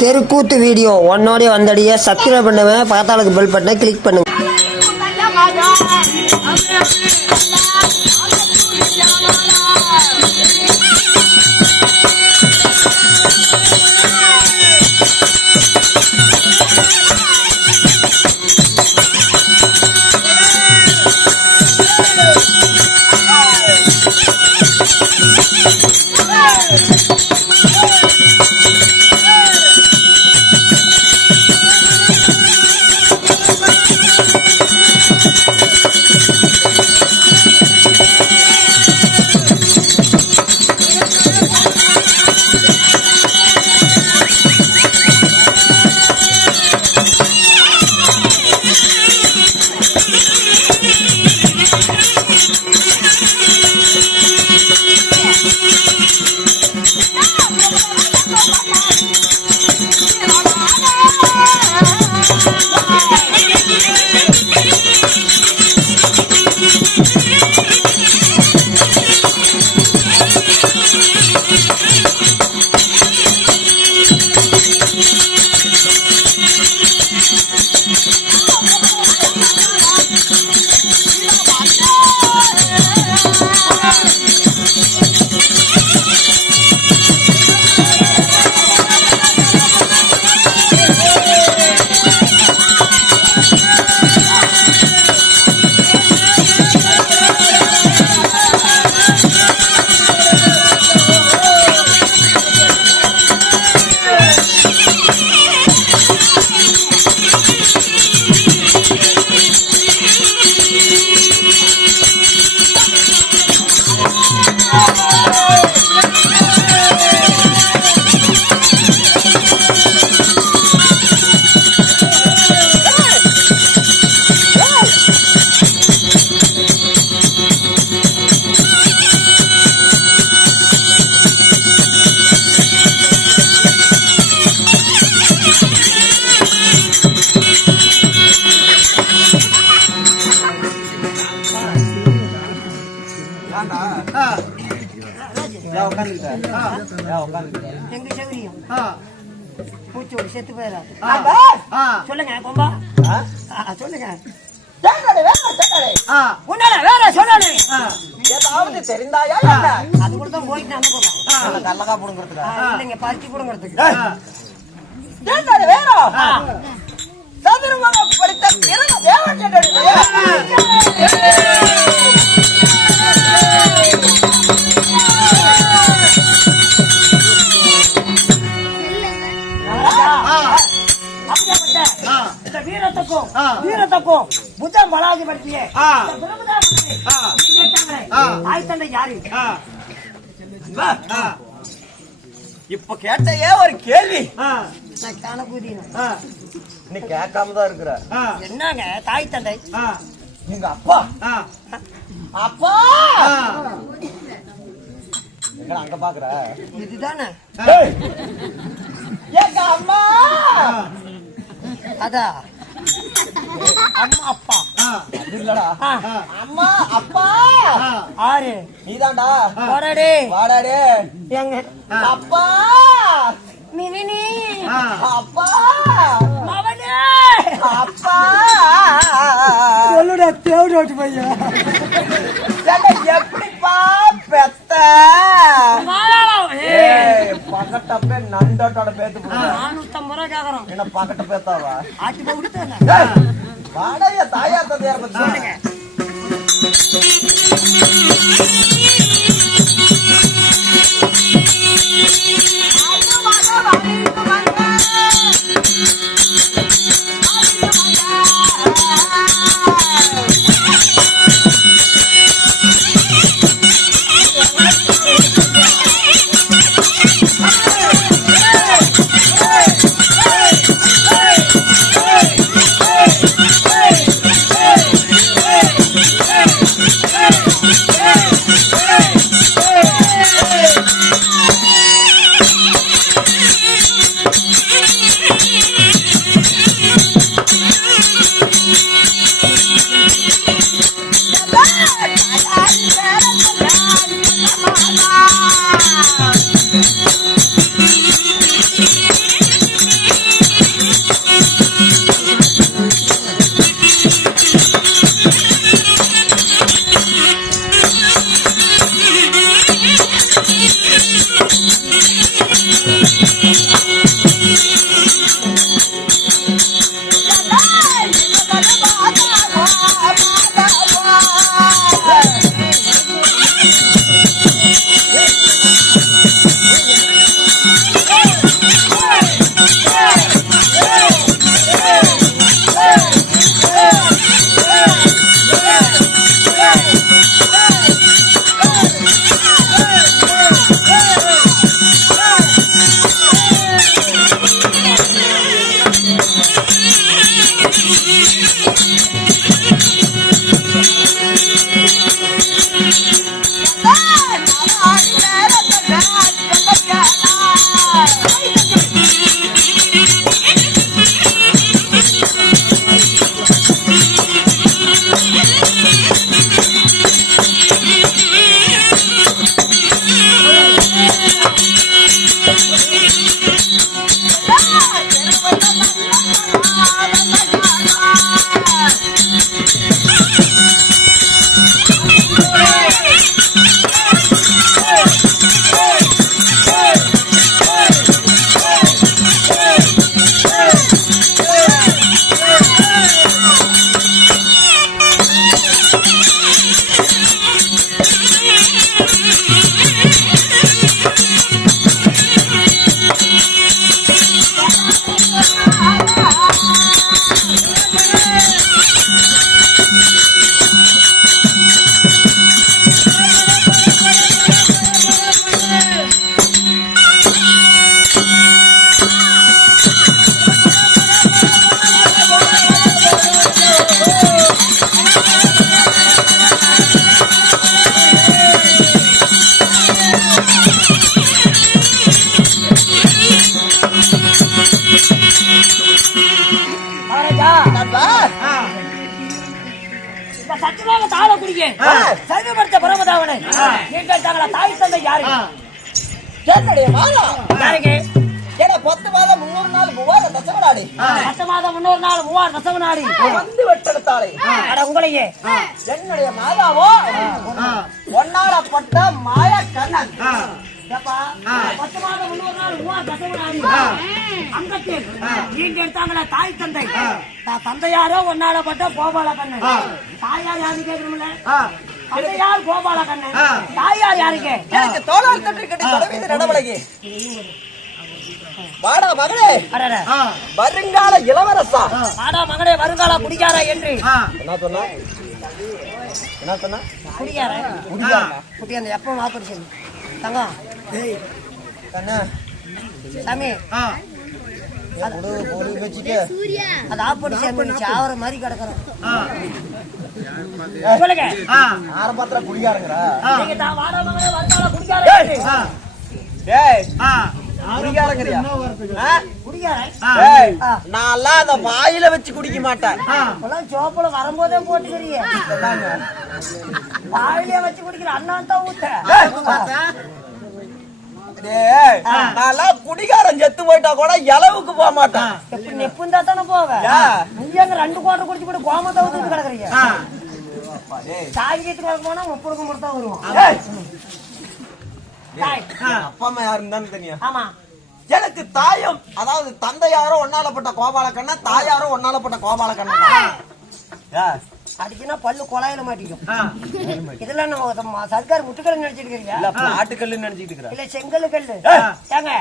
தெருக்கூத்து video ஒன்னோடய வந்தடிய subscribe பண்ணுவேன். பக்கத்தாளுக்கு bell பட்டனை கிளிக் பண்ணுங்க. எங்க சௌரியம் பூச்சோடி செத்து போயிடா. சொல்லுங்க கொம்பா, சொல்லுங்க. ஏதாவது தெரிந்தாயா? அது கூட தான் போயிட்டு அந்த பக்கம் கல்லக்கா புடுங்கிறதுக்கு இல்லைங்க, பறிச்சு புடுங்கிறதுக்கு. வேணும் சதுரமாக படித்த வீரத்துக்கும் புத்தம் பலாஜி படுத்தியே தாய் தந்தை யாரு? இப்ப கேட்டையே ஒரு கேள்வி நீ கேட்காம தான் இருக்கிற. என்னங்க தாய் தந்தை? நீங்க அப்பா அப்பா அங்க பாக்குற இதுதானே எங்க அம்மா? அதான் அம்மா அப்பா இல்லடா. அம்மா அப்பா ஆறு நீதான்டா. வாடாடே வாடாடே எங்க அப்பா மினி அப்பா மவனே அப்பா சொல்லுடா தேவடோட்டு பையா எப்படிப்பா பெத்த பக்கட்டப்பே நண்டோட்டோட பேத்து 450 ரூபா கேக்குறோம். என்ன பக்கட்ட பேத்தாவா? ஆட்டி போய் விடுத்தானே வாடைய தாயாத்த தேர் சொல்லுங்க. Hey! அப்படியே சைவப்படுத்த பிரமதாவனை நீங்கள் தங்களை தாய் தந்தை யாரு? என்னுடைய மாதா யாருக்கு? ஏன்னா 10 மாதம் 300 நாள் மூவாத தசவனாடி 10 மாதம் 300 நாள் 3000 தசவனாடி வந்து வெட்டெடுத்தாளே. அட உங்களையே என்னுடைய மாதாவோ ஒன்னாலப்பட்ட மாய கண்ணன். ஏப்பா, 10 மாதம் 300 நாள் 3000 தசவனாடி அங்கத்தில் நீங்க எடுத்தாங்களே தாய் தந்தை. தந்தையாரோ ஒன்னாலப்பட்ட கோபால கண்ணன். தாயார் யாரு கேட்கணும்ல? தந்தையார் கோபால கண்ணன். தாயார் யாருக்கு? எனக்கு தோளால் கட்டி கட்டி தொடர்ந்து நடவலகி. வாடா மகளே, அரர. வருங்கால இளவரசா. வாடா மகனே வருங்கால குடிகார என்று. என்ன சொன்னா? என்ன சொன்னா? குடிகார குட்டி அந்த எப்ப வாப்படி சொல்லு தங்கம். கண்ணா சாமி ஒரு வச்சுட்டு அது ஆப்படி சாமி சாவர மாதிரி கிடக்குறோம். சொல்லுங்க. ஆரம்பத்துல குடிகாரங்கடா. நீங்க தான் வாடா மகனே வருங்கால குடிகார என்று. டேய் குடிகாரங்கறியா? குடிகார டேய் நான்லாம் அத வாயில வச்சு குடிக்க மாட்டேன். இப்பெல்லாம் சோப்புல வரும்போதே போட்டுக்கிறீங்க. வாயிலே வச்சு குடிக்கிற அண்ணா தான் ஊத்த. டேய் நான்லாம் குடிகாரன் செத்து போயிட்டா கூட இளவுக்கு போக மாட்டேன். எப்படி நெப்புந்தா தானே போவேன். நீங்க அங்க 2 குவார்டர் குடிச்சு கூட கோமத்தை ஊத்திட்டு கிடக்குறீங்க. சாயங்கத்துக்கு வர போனா 30 மட்டும் தான் வருவோம். அப்பா அம்மா யாருன்னு தான் தெரியும். ஆமா எனக்கு தாயும் அதாவது தந்தையாரோ ஒன்னாலப்பட்ட கோபாலக்கண்ணா, தாயாரோ ஒன்னாலப்பட்ட கோபாலக்கண்ணா. அடிச்சுனா பல்லு குழாயில மாட்டிக்கும். இதெல்லாம் நம்ம சர்க்கார் முட்டுக்கல் நினைச்சிட்டு இருக்கீங்க. இல்ல பிளாட்டுக்கல்னு நினைச்சிட்டு இருக்கற. இல்ல செங்கல் கல்லு. ஏங்க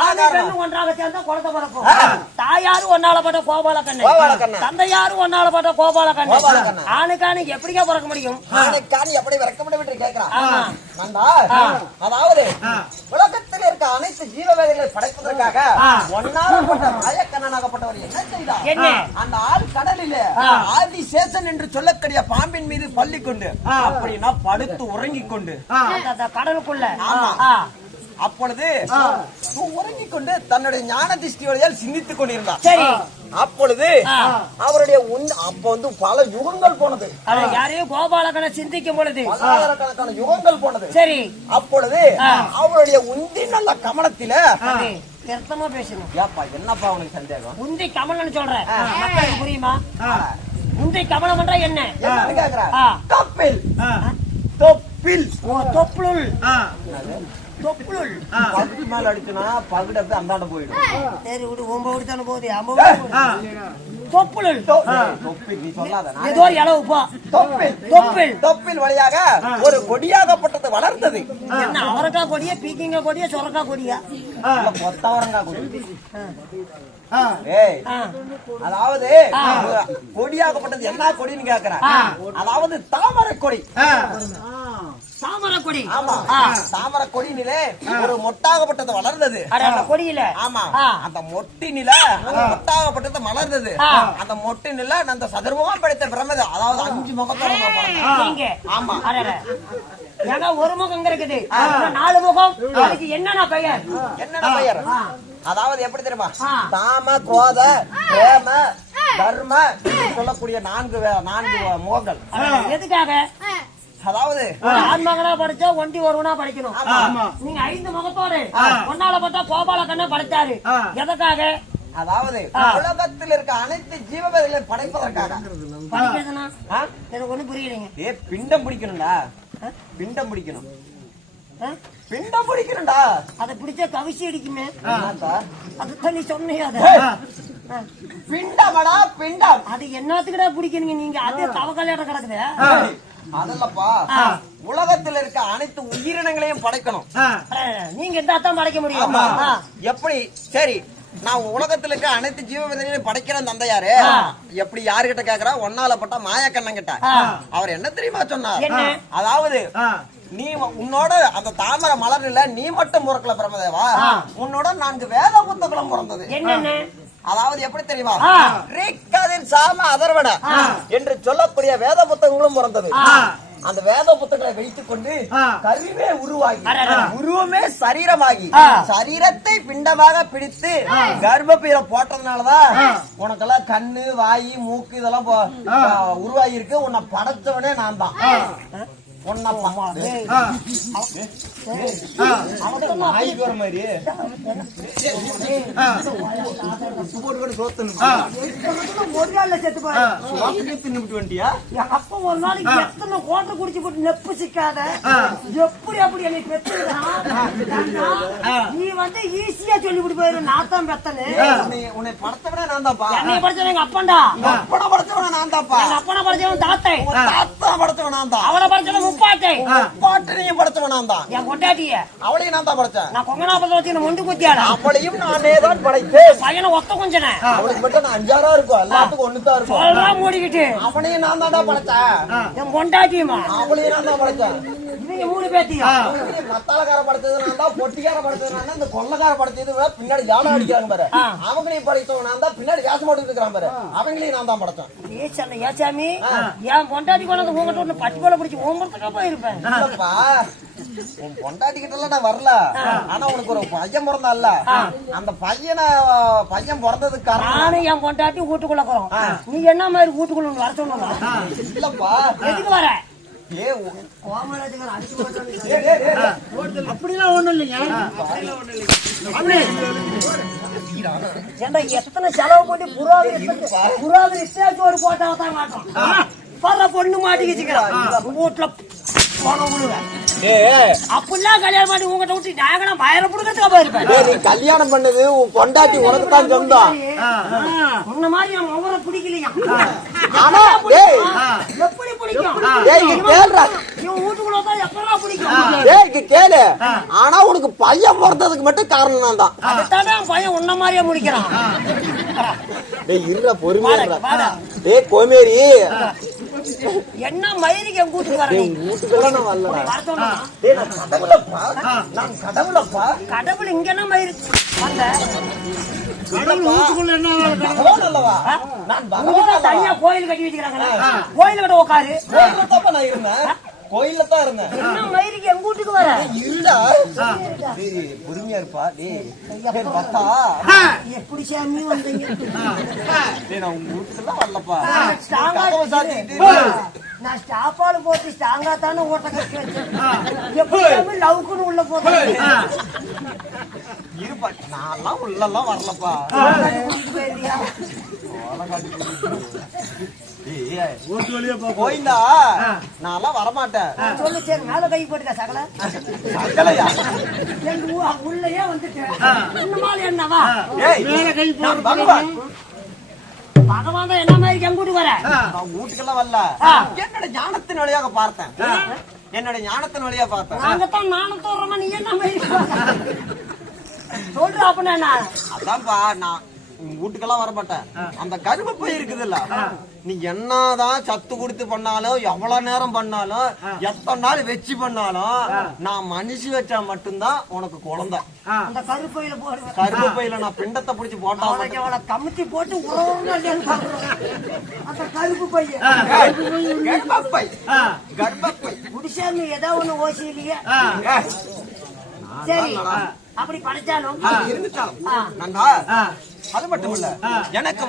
ஆணு பெண்ணு ஒன்றாக சேர்ந்தா குழந்தை பிறக்கும். தாயாரு ஒன்னாலப்பட்ட கோபாலக்கண்ணன், தந்தையாரு ஒன்னாலப்பட்ட கோபாலக்கண்ணன். ஆணுக்கானு எப்படிக்கா பிறக்க முடியும்? ஆணுக்கானு எப்படி பிறக்க முடியும் என்று கேக்குறான். நண்பா, அதாவது உலகத்தில் இருக்க அனைத்து ஜீவவேதிகளை படைப்பதற்காக ஒன்னாலப்பட்ட மாயக்கண்ணனாகப்பட்டவர் என்ன செய்தார்? என்ன? அந்த ஆள் கடலிலே ஆதிசேஷன் என்று சொல்லக்கூடிய பாம்பின் மீது பள்ளி கொண்டு அப்படின்னா படுத்து உறங்கிக் கொண்டு கடலுக்குள்ள அப்பொழுது உறங்கிக் கொண்டு தன்னுடைய ஞான திருஷ்டி வழியால் சிந்தித்துக் கொண்டிருந்தார். சரி. அப்பொழுது அவருடைய அப்ப வந்து பல யுகங்கள் போனது. யாரையும் கோபாலக்கண்ண சிந்திக்கும் பொழுது பல்லாயிரக்கணக்கான யுகங்கள் போனது. சரி. அப்பொழுது அவருடைய உந்தி நல்ல கமலத்தில நிறுத்தமா பேசணும். ஏப்பா என்னப்பா உனக்கு சந்தேகம்? உந்தி கமலம்னு சொல்றேன், மக்களுக்கு புரியுமா? உந்தி கமலம் என்றா என்ன? தொப்பில் தொப்பில் தொப்புள் தொப்புள் பகுதி மேல அடிச்சுனா பகுடு அப்படியே அந்தாண்ட போயிடும். சரி விடு, 9 தானே போகுது. தொப்புள் தொப்பில் நீ சொல்லாத. ஏதோ இளவு போ. தொப்பில் தொப்பில் தொப்பில் வழியாக ஒரு கொடியாகப்பட்டது வளர்ந்தது. என்ன அவரக்கா கொடியா, பீக்கிங்க கொடியா, சொரக்கா கொடியா, கொத்தவரங்கா கொடி? அதாவது கொடியாகப்பட்டது என்ன கொடின்னு கேக்குறேன். அதாவது தாமரை கொடி. தாமரை கொடி. ஆமா, தாமரை கொடியிலே ஒரு மொட்டாகப்பட்டது வளர்ந்தது. கொடியில ஆமா, அந்த மொட்டினில அந்த மொட்டாகப்பட்டது மலர்ந்தது. அந்த மொட்டினில அந்த சதுர்முகமா படைத்த பிரமது, அதாவது 5 முகத்தோட. ஆமா, ஏங்க ஒரு முகம் இருக்குது, 4 முகம். அதுக்கு என்னென்ன பெயர்? என்னென்ன பெயர்? அதாவது எப்படி தெரியுமா? காம, குரோத, பிரேம, தர்ம சொல்லக்கூடிய 4 முகங்கள். எதுக்காக? அதாவது ஆண்மகனா படிச்சா ஒண்டி ஒருவனா படிக்கணும். நீங்க 5 முகத்தோடு ஒன்னால பார்த்தா கோபாலக்கண்ண படைச்சாரு. எதுக்காக? அதாவது உலகத்தில் இருக்க அனைத்து ஜீவவேதிகளை படைப்பதற்காக. படிக்கிறதுனா எனக்கு ஒண்ணு புரியலைங்க. பிண்டம் பிடிக்கணும்டா, பிண்டம் பிடிக்கணும், பிண்டம் பிடிக்கணும்டா. அதை பிடிச்சா கவிசி அடிக்குமே. அதுதான் நீ சொன்னீங்க. அது பிண்டமடா, பிண்டம். அது என்னத்துக்குடா பிடிக்கணுங்க நீங்க? அதே தவக்கலையோட கிடக்குது. அதல்லப்பா, உலகத்தில் இருக்க அனைத்து உயிரினங்களையும் படைக்கணும். நீங்க எந்தாத்தான் படைக்க முடியும். எப்படி? சரி, நான் உலகத்துல இருக்க அனைத்து ஜீவவேதிகளையும் படைக்கிறேன் தந்தையாரு. எப்படி யாருகிட்ட கேக்குறா? ஒன்னாலப்பட்ட மாயக்கண்ணன் கிட்ட. அவர் என்ன தெரியுமா சொன்னார்? அதாவது நீ உன்னோட அந்த தாமரை மலர்ல நீ மட்டும் பிறக்கல பிரம்மதேவா, உன்னோட 4 வேத புத்தகங்களும் பிறந்தது. என்னென்ன? அதாவது எப்படி தெரியுமா? ரிக்கதின் சாம அதர்வன என்று சொல்லக்கூடிய வேத புத்தகங்களும் பிறந்தது. அந்த வேத புத்தகங்களை வைத்துக் கொண்டு கருவே உருவாகி உருவமே சரீரமாகி சரீரத்தை பிண்டமாக பிடித்து கர்ப்பப்பையில போட்டதுனாலதான் உனக்கெல்லாம் கண்ணு வாயி மூக்கு இதெல்லாம் உருவாகி இருக்கு. உன்னை படைச்சவனே நான் தான். ஒரு நாள்ல செத்து போய் அப்ப ஒரு நாளைக்கு எத்தனை கோட்டை குடிச்சு போட்டு நெப்பு சிக்காத எப்படி அப்படி என்னை பெற்றுக்கிறான். நீ வந்து ஈஸியா சொல்லி விட்டு போயிரு. நாத்தான் பெத்தனு உன்னை படைச்சவனே நான் தான்ப்பா. என்னை படிச்சவன் எங்க அப்பன்டா. அப்பனை படைச்சவனே நான் தான்ப்பா. எங்க அப்பனை படிச்சவன் தாத்தை. தாத்தா படைச்சவன் நான் தான். அவனை படிச்சவன் முப்பாட்டை. பாட்டனையும் படைச்சவன் நான் தான். என் கொண்டாட்டிய அவளையும் நான் தான் படைச்சேன். நான் கொங்கனாபத்தை வச்சு மொண்டு குத்தியாடா. அவளையும் நானே தான் படைத்தேன். பையனை ஒத்த கொஞ்சனே அவளுக்கு மட்டும் நான் 5-6 இருக்கும். எல்லாத்துக்கும் ஒண்ணுதான் இருக்கும். சொல்றா மூடிக்கிட்டு அவனையும் நான் தான்டா படைச்சேன். என் கொண்டாட்டியுமா அவளையும் நான் தான் படைச்சேன். இவங்க 3 பேத்தியா மத்தாளக்கார படைச்சது நான் தான். பொட்டிக்கார படைச்சது நான் தான். இந்த கொள்ளக்கார படைச்சது பின்னாடி ஜாலம் அடிக்கிறாங்க பாரு. அவங்களையும் படைத்தவன் நான் தான். பின்னாடி வேஷம் போட்டு இருக்கிறான் பாரு. அவங்களையும் நான் தான் படைச்சேன். ஏசாமி என் பொண்டாட்டி கொண்டு உங்ககிட்ட ஒண்ணு பட்டி போல பிடிச்சி ஓம்பறதுக்கா போயிருப்பேன். உன் பொண்டாட்டி கிட்ட எல்லாம் நான் வரல. ஆனா உனக்கு ஒரு பையன் பிறந்தால, அந்த பையன் பிறந்ததுக்கு காரணம் நானும் என் பொண்டாட்டி வீட்டுக்குள்ள போறோம். நீ என்ன மாதிரி வீட்டுக்குள்ள வர சொன்னா இல்லப்பா. எதுக்கு வர? அப்படிலாம் ஒண்ணும் இல்லைங்க. எத்தனை செலவு பண்ணி புறாவது ஒரு போட்டா தான் மாட்டோம். பல பொண்ணு மாட்டிக்கிச்சுக்கிறான் வீட்டுல போன விடுவேன். அப்படிலாம் கல்யாணம் பண்ணி உங்ககிட்ட விட்டு நாங்க பயிர புடுக்கிறதுக்கா போயிருப்பேன். நீ கல்யாணம் பண்ணது உன் பொண்டாட்டி உனக்கு தான் சொந்தம். உன்ன மாதிரி என் முகரை பிடிக்கலையா? ஆனா எப்படி பிடிக்கும்? இவன் வீட்டுக்குள்ள தான் எப்பெல்லாம் பிடிக்கும்? கேளு. ஆனா உனக்கு பையன் பிறந்ததுக்கு மட்டும் காரணம் நான் தான். அதுதானே பையன் உன்ன மாதிரியே முடிக்கிறான். இருற பொறுமையா. கோமேரி என்ன மயிருக்கு என் வீட்டுக்கு வர? கடவுள் இங்க என்ன மயிரு தனியா கோயில் கட்டி வச்சுக்கிறாங்க. கோயில் கிட்ட உட்காரு. கோயில்ல தான் இருந்தேன். என்ன மயிருக்கு என் வீட்டுக்கு வர? இல்லடா பொறுமையா இருப்பா. எப்படி சாமி வந்தீங்க? நான் உங்க வீட்டுக்குலாம் வரலப்பா. நான் ஸ்டாப்பாடு போட்டு ஸ்டாங்கா தானே ஓட்ட கட்டி வச்சேன். எப்படி லவுக்குன்னு உள்ள போட்டேன். இருப்பா. நான் உள்ளெல்லாம் வரலப்பா. போயிந்தா நான் வரமாட்டேன். சொல்லு சரி மேல கை போட்டுக்க சகல சகலையா எங்க உள்ளயே வந்துட்டேன். இன்னுமால என்னவா பகவான் பகவான் தான் என்ன மாதிரி எங்க வீட்டுக்கு வர? நான் வீட்டுக்கெல்லாம் வரல. என்னோட ஞானத்தின் வழியாக பார்த்தேன். என்னோட ஞானத்தின் வழியா பார்த்தேன். நாங்கத்தான் நானும் தோறமா நீ என்ன மாதிரி சொல்ற அப்படின்னா அதான்ப்பா நான் வீட்டுக்கெல்லாம் வரமாட்டேன். அந்த கருப்பை இருக்குதுல்ல, நீ என்னதான் சத்து கொடுத்து பண்ணாலும் எவ்வளவு நேரம் பண்ணாலும் எத்தனை நாள் வச்சு பண்ணாலும் நான் மனுஷி வச்சா மட்டும்தான் உனக்கு குழந்தை. அந்த கருப்பையில போடுவேன். கருப்பையில நான் பிண்டத்தை பிடிச்சி போட்டா கமுத்தி போட்டு அந்த கருப்பு பையன் கர்ப்பப்பை கர்ப்பப்பை குடிசாமி ஏதோ ஒண்ணு ஓசி இல்லையே. சரி அப்படி படிச்சாலும் இருந்துட்டாலும் அது மட்டும் இல்ல எனக்கு